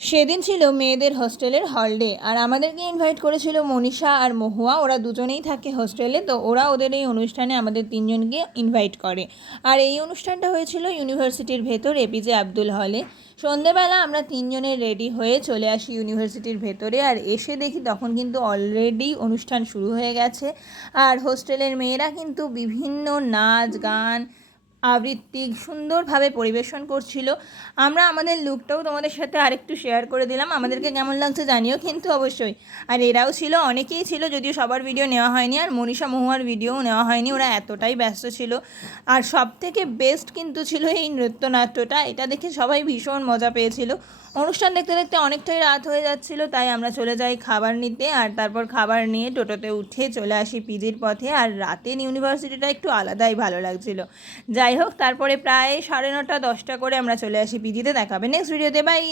সেদিন ছিল মেয়েদের হোস্টেলের হলডে, আর আমাদেরকে ইনভাইট করেছিল মনীষা আর মহুয়া। ওরা দুজনেই থাকে হোস্টেলে, তো ওরা ওদের এই অনুষ্ঠানে আমাদের তিনজনকে ইনভাইট করে। আর এই অনুষ্ঠানটা হয়েছিল ইউনিভার্সিটির ভেতর এপিজে আব্দুল হলে। সন্ধেবেলা আমরা তিনজনে রেডি হয়ে চলে আসি ইউনিভার্সিটির ভেতরে, আর এসে দেখি তখন কিন্তু অলরেডি অনুষ্ঠান শুরু হয়ে গেছে। আর হোস্টেলের মেয়েরা কিন্তু বিভিন্ন নাচ গান আবৃত্তি সুন্দরভাবে পরিবেশন করছিল। আমরা আমাদের লুকটাও তোমাদের সাথে আরেকটু শেয়ার করে দিলাম, আমাদেরকে কেমন লাগছে জানিও কিন্তু অবশ্যই। আর এরাও ছিল, অনেকেই ছিল, যদিও সবার ভিডিও নেওয়া হয়নি, আর মনীষা মহুয়ার ভিডিওও নেওয়া হয়নি, ওরা এতটাই ব্যস্ত ছিল। আর সব থেকে বেস্ট কিন্তু ছিল এই নৃত্যনাট্যটা, এটা দেখে সবাই ভীষণ মজা পেয়েছিল। অনুষ্ঠান দেখতে দেখতে অনেকটাই রাত হয়ে যাচ্ছিল, তাই আমরা চলে যাই খাবার নিতে, আর তারপর খাবার নিয়ে টোটোতে উঠে চলে আসি পিজির পথে। আর রাতের ইউনিভার্সিটিটা একটু আলাদাই ভালো লাগছিল। যাই হোক, তারপরে প্রায় 9:30 10টা করে আমরা চলে আসি পিজিতে। দেখাবে নেক্সট ভিডিওতে, বাই।